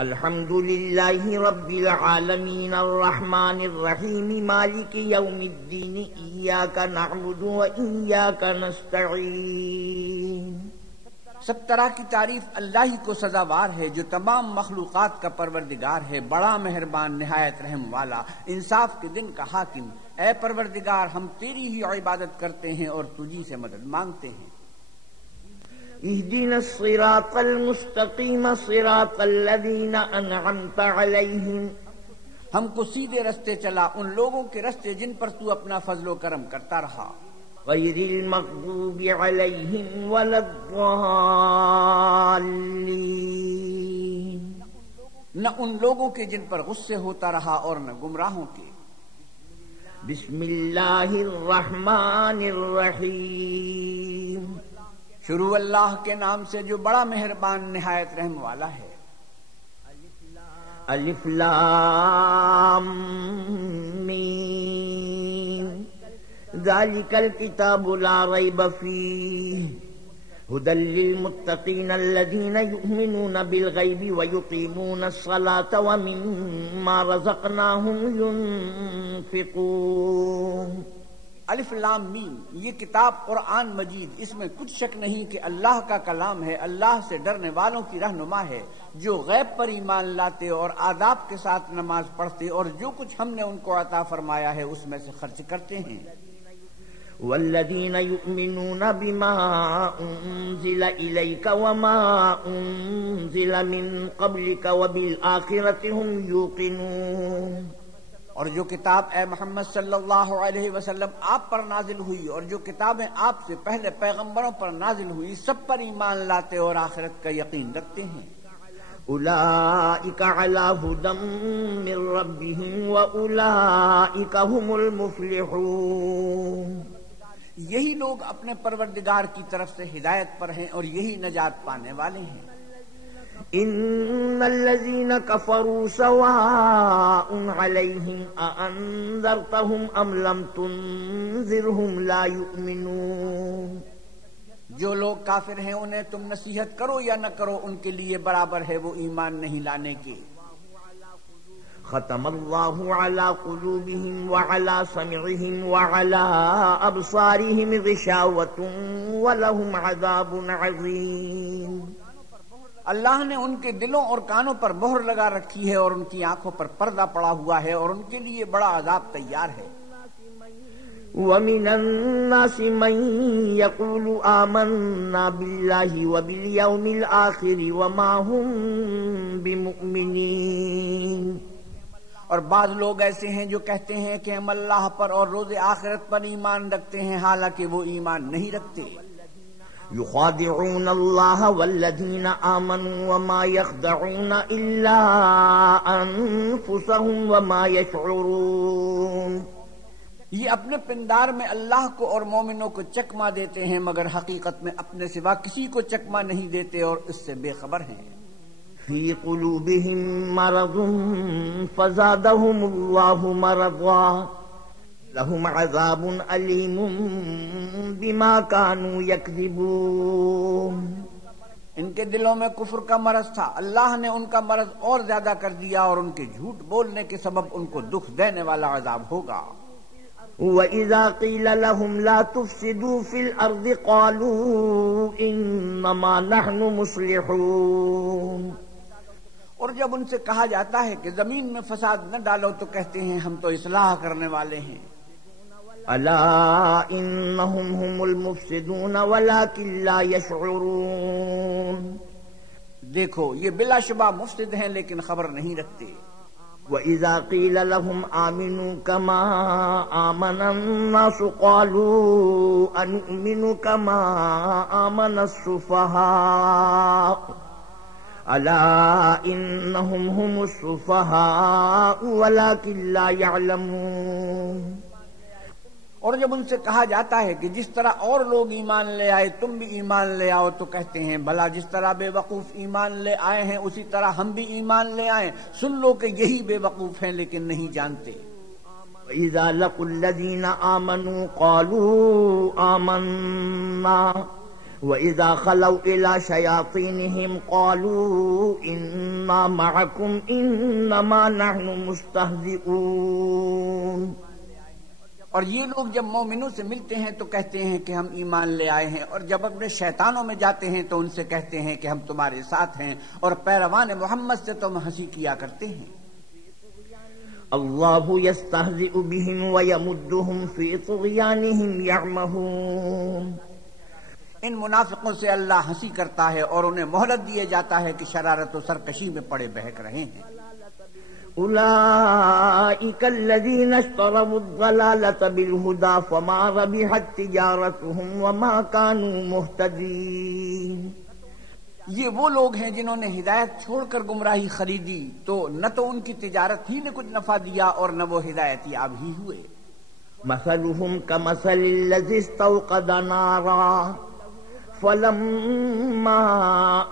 الحمد لله رب العالمين الرحمن الرحيم مالك يوم الدين إياك نعبد وإياك نستعين. سب طرح کی تعریف اللہ ہی کو سزاوار ہے جو تمام مخلوقات کا پروردگار ہے، بڑا مہربان نہایت رحم والا، انصاف کے دن کا حاکم. اے پروردگار، ہم تیری ہی عبادت کرتے ہیں اور تجھی سے مدد مانگتے ہیں. اهدنا الصراط المستقيم صراط الذين أنعمت عليهم. ہم کو سیدھے رستے چلا، ان لوگوں کے رستے جن پر تو اپنا فضل و کرم کرتا رہا. غير المغضوب عليهم ولا الضالين. نہ ان لوگوں کے جن پر غصے ہوتا رہا اور نہ گمراہوں کے. بسم اللہ الرحمن الرحیم. شروع اللہ کے نام سے جو بڑا مہربان نہایت رحم والا ہے. الف لام میم ذالک الکتاب لا ریب فیہ هدى للمتقین الذین یؤمنون بالغیب ویقیمون الصلاة ومما رزقناہم ینفقون. الف لام میم، یہ کتاب قرآن مجید، اس میں کچھ شک نہیں کہ اللہ کا کلام ہے، اللہ سے ڈرنے والوں کی رہنما ہے، جو غیب پر ایمان لاتے اور آداب کے ساتھ نماز پڑھتے اور جو کچھ ہم نے ان کو عطا فرمایا ہے اس میں سے خرچ کرتے ہیں. والذین یؤمنون بما انزل الیک وما انزل من قبلک وبالآخرۃ هم یوقنون. اور جو کتاب اے محمد صلی اللہ علیہ وسلم آپ پر نازل ہوئی اور جو کتابیں آپ سے پہلے پیغمبروں پر نازل ہوئی سب پر ایمان لاتے اور آخرت کا یقین رکھتے ہیں. اولئک علی ھدی من ربہم واولئک هم المفلحون. یہی لوگ اپنے پروردگار کی طرف سے ہدایت پر ہیں اور یہی نجات پانے والے ہیں. ان الذين كفروا سواء عليهم أأنذرتهم ام لم تنذرهم لا يؤمنون. جو لوگ کافر ہیں انہیں تم نصیحت کرو یا نہ کرو ان کے لیے برابر ہے، وہ ایمان نہیں لانے کے. ختم اللہ على قلوبهم وعلى سمعهم وعلى ابصارهم غشاوة ولهم عذاب عظیم. اللہ نے ان کے دلوں اور کانوں پر مہر لگا رکھی ہے اور ان کی آنکھوں پر پردہ پڑا ہوا ہے اور ان کے لیے بڑا عذاب تیار ہے. وَمِنَ النَّاسِ مَن يَقُولُ آمَنَّا بِاللَّهِ وَبِالْيَوْمِ الْآخِرِ وَمَا هُمْ بِمُؤْمِنِينَ. اور بعض لوگ ایسے ہیں جو کہتے ہیں کہ ہم اللہ پر اور روز آخرت پر ایمان رکھتے ہیں، حالانکہ وہ ایمان نہیں رکھتے. يخادعون الله والذين آمنوا وما يخدعون إلا أنفسهم وما يشعرون. یہ اپنے پندار میں اللہ کو اور مومنوں کو چکما دیتے ہیں مگر حقیقت میں اپنے سوا کسی کو چکما نہیں دیتے اور اس سے بے خبر ہیں. في قلوبهم مرض فزادهم الله مرضا لهم عذاب علیم بما كانوا يكذبون. ان کے دلوں میں کفر کا مرض تھا، اللہ نے ان کا مرض اور زیادہ کر دیا اور ان کے جھوٹ بولنے کے سبب ان کو دکھ دینے والا عذاب ہوگا. وَإِذَا قِيلَ لَهُمْ لَا تُفْسِدُوا فِي الْأَرْضِ قَالُوا إِنَّمَا نَحْنُ مُصْلِحُونَ. اور جب ان سے کہا جاتا ہے کہ زمین میں فساد نہ ڈالو تو کہتے ہیں ہم تو اصلاح کرنے والے ہیں. الا انہم هم المفسدون ولكن لا يشعرون. دیکھو یہ بلا شبہ مفسد ہیں لیکن خبر نہیں رکھتے. وَإِذَا قِيلَ لَهُمْ آمِنُوا كَمَا آمَنَ النَّاسُ قَالُوا أَنُؤْمِنُ كَمَا آمَنَ السُّفَهَاءُ أَلَا إِنَّهُمْ هُمُ السُّفَهَاءُ وَلَكِنْ لَا يَعْلَمُونَ. اور جب ان سے کہا جاتا ہے کہ جس طرح اور لوگ ایمان لے آئے تم بھی ایمان لے آؤ تو کہتے ہیں بھلا جس طرح بے وقوف ایمان لے آئے ہیں اسی طرح ہم بھی ایمان لے آئیں. سن لو کہ یہی بے وقوف ہیں لیکن نہیں جانتے. وَإِذَا لَقُوا الَّذِينَ آمَنُوا قَالُوا آمَنَّا وَإِذَا خَلَوْا إِلَى شَيَاطِينِهِمْ قَالُوا إِنَّا مَعَكُمْ إِنَّمَا نَحْنُ مُسْتَهْزِئُونَ۔ اور یہ لوگ جب مومنوں سے ملتے ہیں تو کہتے ہیں کہ ہم ایمان لے آئے ہیں، اور جب اپنے شیطانوں میں جاتے ہیں تو ان سے کہتے ہیں کہ ہم تمہارے ساتھ ہیں، اور پیروان محمد سے تم ہنسی کیا کرتے ہیں۔ اللہ یستہزئ بہم ویمدہم فی طغیانہم یعمہون۔ ان منافقوں سے اللہ ہنسی کرتا ہے اور انہیں مہلت دیے جاتا ہے کہ شرارت و سرکشی میں پڑے بہک رہے ہیں۔ اولئک الذین اشتروا الضلالۃ بالہدی فما ربحت تجارتہم وما کانوا مہتدین۔ یہ وہ لوگ ہیں جنہوں نے ہدایت چھوڑ کر گمراہی خریدی، تو نہ تو ان کی تجارت ہی نے کچھ نفع دیا اور نہ وہ ہدایت یاب ہی ہوئے۔ مثلہم کمثل الذی استوقد نارا فلما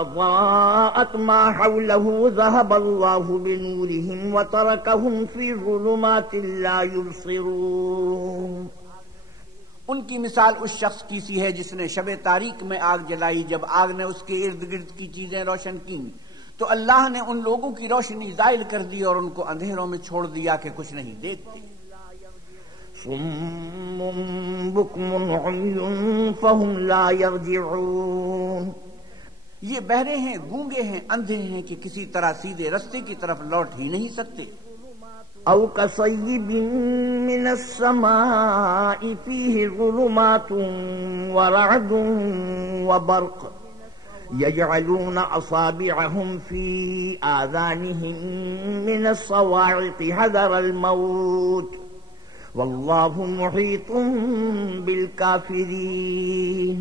اضاءت ما حوله ذهب اللہ بنورہم وترکہم فی ظلمات لا یبصرون۔ ان کی مثال اس شخص کی سی ہے جس نے شب تاریک میں آگ جلائی، جب آگ نے اس کے ارد گرد کی چیزیں روشن کیں تو اللہ نے ان لوگوں کی روشنی زائل کر دی اور ان کو اندھیروں میں چھوڑ دیا کہ کچھ نہیں دیکھتے۔ صم بکم عمی فہم لا یرجعون۔ یہ بہرے ہیں، گونگے ہیں، اندھے ہیں کہ کسی طرح سیدھے رستے کی طرف لوٹ ہی نہیں سکتے۔ او کصیب من السماء فیہ ظلمات ورعد وبرق یجعلون اصابعهم فی آذانهم من الصواعق حذر الموت واللہ محیط بالکافرین۔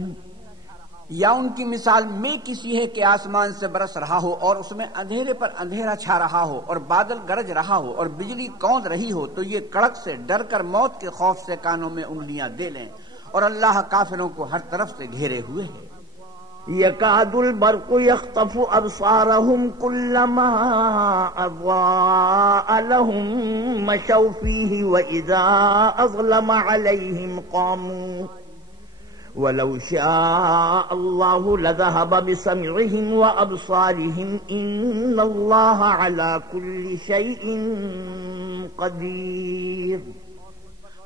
یا ان کی مثال میں کسی ہے کہ آسمان سے برس رہا ہو اور اس میں اندھیرے پر اندھیرا چھا رہا ہو اور بادل گرج رہا ہو اور بجلی کوند رہی ہو، تو یہ کڑک سے ڈر کر موت کے خوف سے کانوں میں انگلیاں دے لیں، اور اللہ کافروں کو ہر طرف سے گھیرے ہوئے ہے۔ یکاد البرق یخطف ابصارهم كلما اضاء لهم مشوا فيه واذا اظلم عليهم قاموا ولو شاء الله لذهب بسمعهم وابصارهم ان الله على كل شيء قدير۔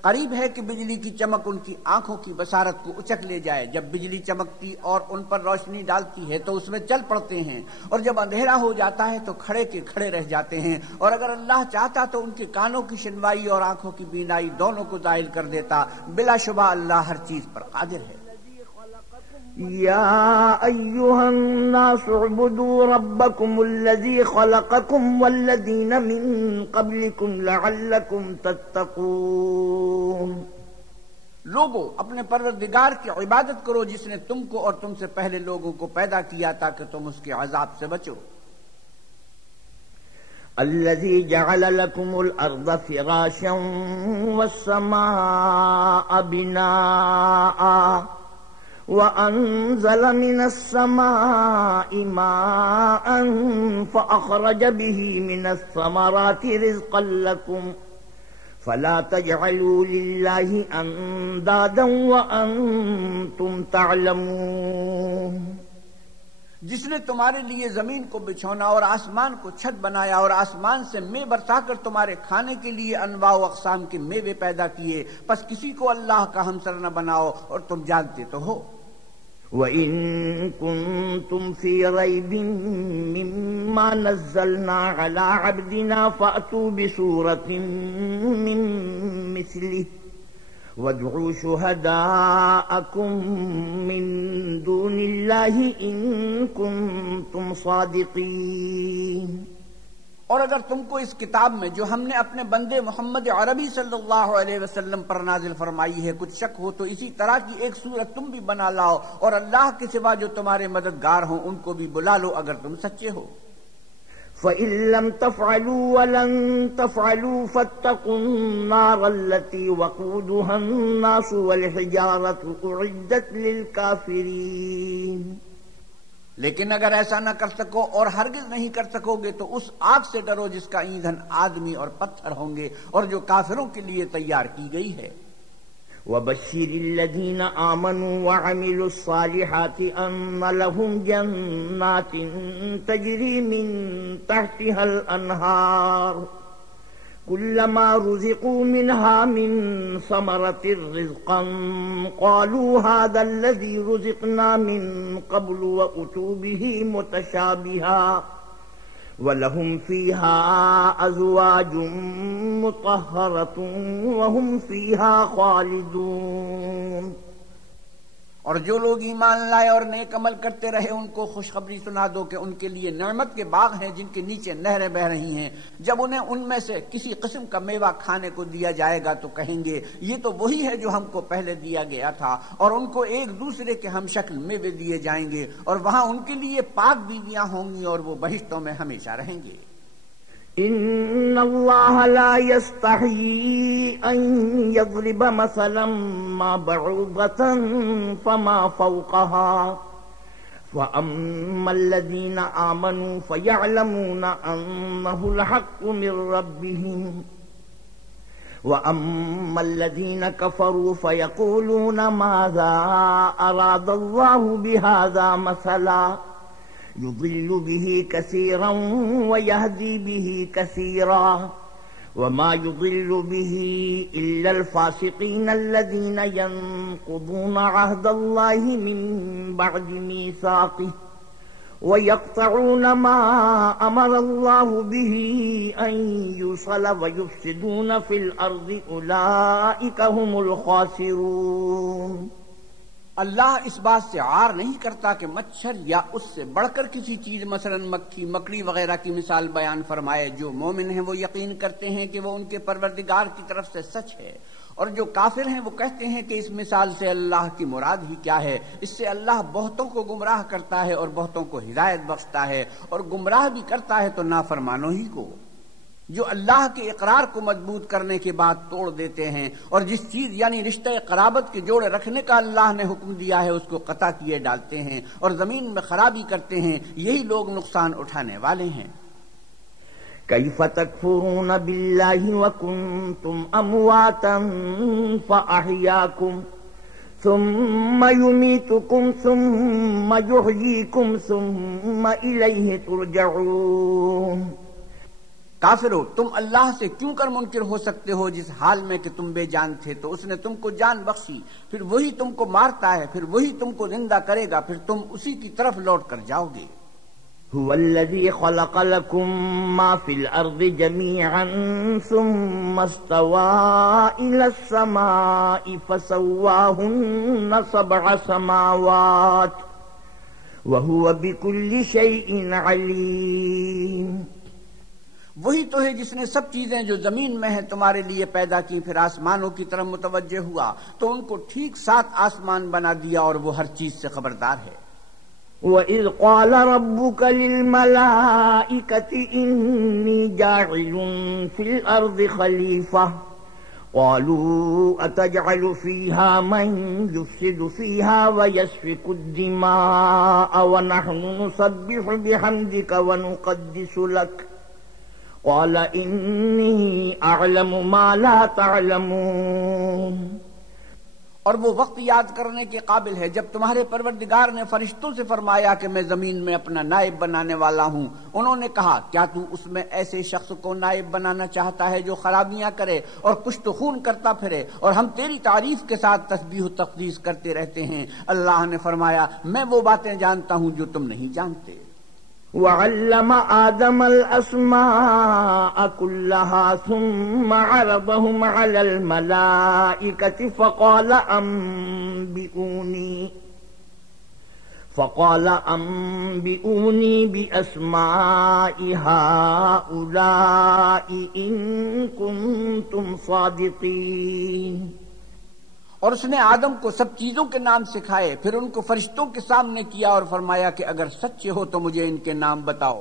قریب ہے کہ بجلی کی چمک ان کی آنکھوں کی بصارت کو اچک لے جائے۔ جب بجلی چمکتی اور ان پر روشنی ڈالتی ہے تو اس میں چل پڑتے ہیں، اور جب اندھیرا ہو جاتا ہے تو کھڑے کے کھڑے رہ جاتے ہیں، اور اگر اللہ چاہتا تو ان کے کانوں کی شنوائی اور آنکھوں کی بینائی دونوں کو زائل کر دیتا۔ بلا شبہ اللہ ہر چیز پر قادر ہے۔ یا ایھا الناس اعبدوا ربکم الذی خلقکم والذین من قبلکم لعلکم تتقون۔ لوگو، اپنے پروردگار کی عبادت کرو جس نے تم کو اور تم سے پہلے لوگوں کو پیدا کیا تاکہ تم اس کے عذاب سے بچو۔ الذی جعل لکم الارض فراشا والسماء بناء وَأَنزَلَ مِنَ السَّمَاءِ مَاءً فَأَخْرَجَ بِهِ مِنَ الثَّمَرَاتِ رِزْقًا لَكُمْ فَلَا تَجْعَلُوا لِلَّهِ أَندَادًا وَأَنْتُمْ تَعْلَمُونَ۔ جس نے تمہارے لیے زمین کو بچھونا اور آسمان کو چھت بنایا اور آسمان سے مے برسا کر تمہارے کھانے کے لیے انواع و اقسام کے میوے پیدا کیے، پس کسی کو اللہ کا ہمسر نہ بناؤ، اور تم جانتے تو ہو۔ وَإِن كُنتُمْ فِي رَيْبٍ مِّمَّا نَزَّلْنَا عَلَىٰ عَبْدِنَا فَأْتُوا بِسُورَةٍ مِّن مِّثْلِهِ وَادْعُوا شُهَدَاءَكُم مِّن دُونِ اللَّهِ إِن كُنتُمْ صَادِقِينَ۔ اور اگر تم کو اس کتاب میں جو ہم نے اپنے بندے محمد عربی صلی اللہ علیہ وسلم پر نازل فرمائی ہے کچھ شک ہو تو اسی طرح کی ایک صورت تم بھی بنا لاؤ، اور اللہ کے سوا جو تمہارے مددگار ہوں ان کو بھی بلا لو اگر تم سچے ہو۔ فَإِن لَّمْ تَفْعَلُوا وَلَن تَفْعَلُوا فَاتَّقُوا النَّارَ الَّتِي وَقُودُهَا النَّاسُ وَالْحِجَارَةُ أُعِدَّتْ لِلْكَافِرِينَ۔ لیکن اگر ایسا نہ کر سکو اور ہرگز نہیں کر سکو گے تو اس آگ سے ڈرو جس کا ایندھن آدمی اور پتھر ہوں گے اور جو کافروں کے لیے تیار کی گئی ہے۔ وبشر الذين آمنوا وعملوا الصالحات أن لهم جنات تجري من تحتها الأنهار كلما رزقوا منها من ثمرة رزقا قالوا هذا الذي رزقنا من قبل وأتوا به متشابها وَلَهُمْ فِيهَا أَزْوَاجٌ مُطَهَّرَةٌ وَهُمْ فِيهَا خَالِدُونَ۔ اور جو لوگ ایمان لائے اور نیک عمل کرتے رہے ان کو خوشخبری سنا دو کہ ان کے لیے نعمت کے باغ ہیں جن کے نیچے نہریں بہہ رہی ہیں۔ جب انہیں ان میں سے کسی قسم کا میوہ کھانے کو دیا جائے گا تو کہیں گے یہ تو وہی ہے جو ہم کو پہلے دیا گیا تھا، اور ان کو ایک دوسرے کے ہم شکل میوے دیے جائیں گے، اور وہاں ان کے لیے پاک بیویاں ہوں گی اور وہ بہشتوں میں ہمیشہ رہیں گے۔ ان اللہ لا یستحیی ان یضرب مثلا ما بعوضة فما فوقها فاما الذین آمنوا فیعلمون انه الحق من ربهم واما الذین کفروا فیقولون ماذا اراد اللہ بهذا مثلا يضل به كثيرا ويهدي به كثيرا وما يضل به إلا الفاسقين الذين ينقضون عهد الله من بعد ميثاقه ويقطعون ما أمر الله به أن يوصل ويفسدون في الأرض أولئك هم الخاسرون۔ اللہ اس بات سے عار نہیں کرتا کہ مچھر یا اس سے بڑھ کر کسی چیز مثلا مکھی مکڑی وغیرہ کی مثال بیان فرمائے۔ جو مومن ہیں وہ یقین کرتے ہیں کہ وہ ان کے پروردگار کی طرف سے سچ ہے، اور جو کافر ہیں وہ کہتے ہیں کہ اس مثال سے اللہ کی مراد ہی کیا ہے۔ اس سے اللہ بہتوں کو گمراہ کرتا ہے اور بہتوں کو ہدایت بخشتا ہے، اور گمراہ بھی کرتا ہے تو نافرمانوں ہی کو، جو اللہ کے اقرار کو مضبوط کرنے کے بعد توڑ دیتے ہیں، اور جس چیز یعنی رشتہ قرابت کے جوڑے رکھنے کا اللہ نے حکم دیا ہے اس کو قطع کیے ڈالتے ہیں اور زمین میں خرابی کرتے ہیں۔ یہی لوگ نقصان اٹھانے والے ہیں۔ کیف تکفرون باللہ وکنتم امواتا فاحیاکم ثم یمیتکم ثم یحییکم ثم الیہ ترجعون۔ کافرو، تم اللہ سے کیوں کر منکر ہو سکتے ہو جس حال میں کہ تم بے جان تھے تو اس نے تم کو جان بخشی، پھر وہی تم کو مارتا ہے، پھر وہی تم کو زندہ کرے گا، پھر تم اسی کی طرف لوٹ کر جاؤ گے۔ هو الذي خلق لكم ما في الأرض جميعا ثم استوى إلى السماء فسواهن 7 سماوات وهو بكل شيء عليم۔ وہی تو ہے جس نے سب چیزیں جو زمین میں ہیں تمہارے لیے پیدا کی، پھر آسمانوں کی طرف متوجہ ہوا تو ان کو ٹھیک 7 آسمان بنا دیا، اور وہ ہر چیز سے خبردار ہے۔ وَإِذْ قَالَ رَبُّكَ لِلْمَلَائِكَةِ إِنِّي جَاعِلٌ فِي الْأَرْضِ خَلِيفَةً قَالُوا أَتَجْعَلُ فِيهَا مَن يُفْسِدُ فِيهَا وَيَسْفِكُ الدِّمَاءَ وَنَحْنُ نُسَبِّحُ بِحَمْدِكَ وَنُقَدِّسُ لَكَ قال انی اعلم ما لا تعلمون۔ اور وہ وقت یاد کرنے کے قابل ہے جب تمہارے پروردگار نے فرشتوں سے فرمایا کہ میں زمین میں اپنا نائب بنانے والا ہوں۔ انہوں نے کہا کیا تو اس میں ایسے شخص کو نائب بنانا چاہتا ہے جو خرابیاں کرے اور کشت و خون کرتا پھرے، اور ہم تیری تعریف کے ساتھ تسبیح و تقدیس کرتے رہتے ہیں۔ اللہ نے فرمایا میں وہ باتیں جانتا ہوں جو تم نہیں جانتے۔ وعلم آدم الأسماء كلها ثم عرضهم على الملائكة فقال أنبئوني بأسماء هؤلاء إن كنتم صادقين۔ اور اس نے آدم کو سب چیزوں کے نام سکھائے، پھر ان کو فرشتوں کے سامنے کیا اور فرمایا کہ اگر سچے ہو تو مجھے ان کے نام بتاؤ۔